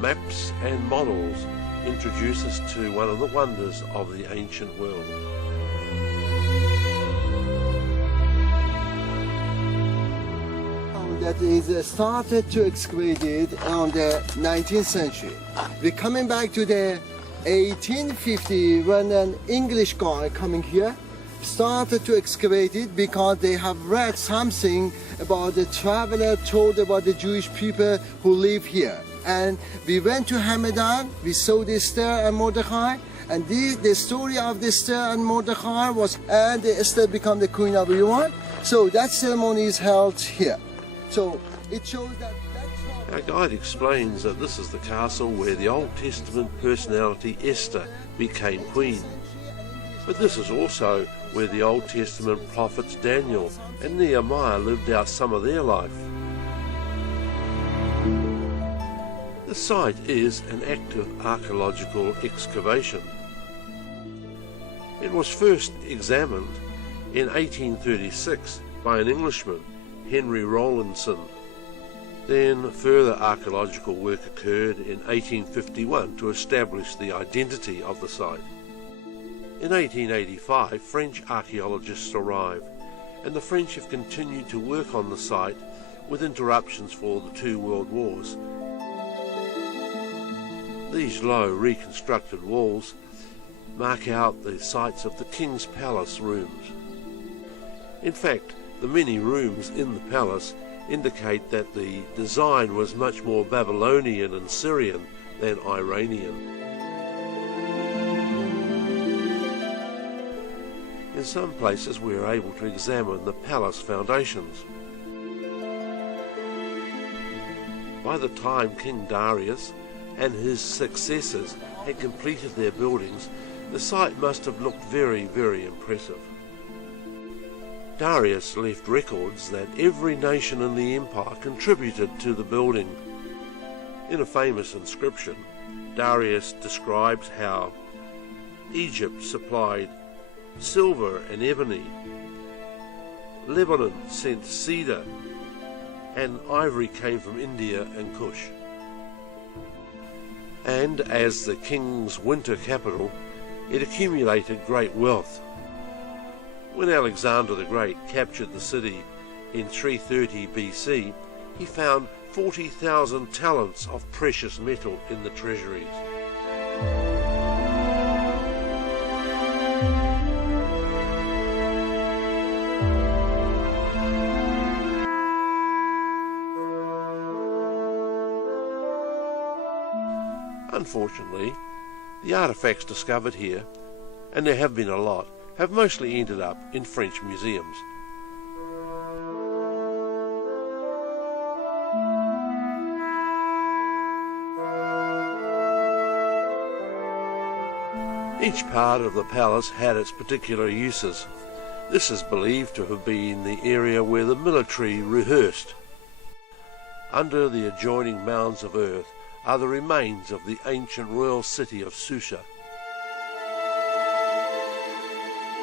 maps and models introduce us to one of the wonders of the ancient world. That is started to excavate it on the 19th century. We're coming back to the 1850 when an English guy coming here started to excavate it because they have read something about the traveler told about the Jewish people who live here. And we went to Hamadan, we saw the Esther and Mordechai, and the story of the Esther and Mordechai was, and Esther became the queen of everyone. So that ceremony is held here. So it shows that our guide explains that this is the castle where the Old Testament personality Esther became queen. But this is also where the Old Testament prophets Daniel and Nehemiah lived out some of their life. The site is an active archaeological excavation. It was first examined in 1836 by an Englishman, Henry Rawlinson. Then further archaeological work occurred in 1851 to establish the identity of the site. In 1885, French archaeologists arrived, and the French have continued to work on the site with interruptions for the two world wars. These low reconstructed walls mark out the sites of the King's Palace rooms. In fact, the many rooms in the palace indicate that the design was much more Babylonian and Syrian than Iranian. In some places we are able to examine the palace foundations. By the time King Darius and his successors had completed their buildings, the site must have looked very, very impressive. Darius left records that every nation in the empire contributed to the building. In a famous inscription, Darius describes how Egypt supplied silver and ebony, Lebanon sent cedar, and ivory came from India and Kush. And as the king's winter capital, it accumulated great wealth. When Alexander the Great captured the city in 330 BC, he found 40,000 talents of precious metal in the treasuries. Unfortunately, the artifacts discovered here, and there have been a lot, have mostly ended up in French museums. Each part of the palace had its particular uses. This is believed to have been the area where the military rehearsed. Under the adjoining mounds of earth are the remains of the ancient royal city of Susa.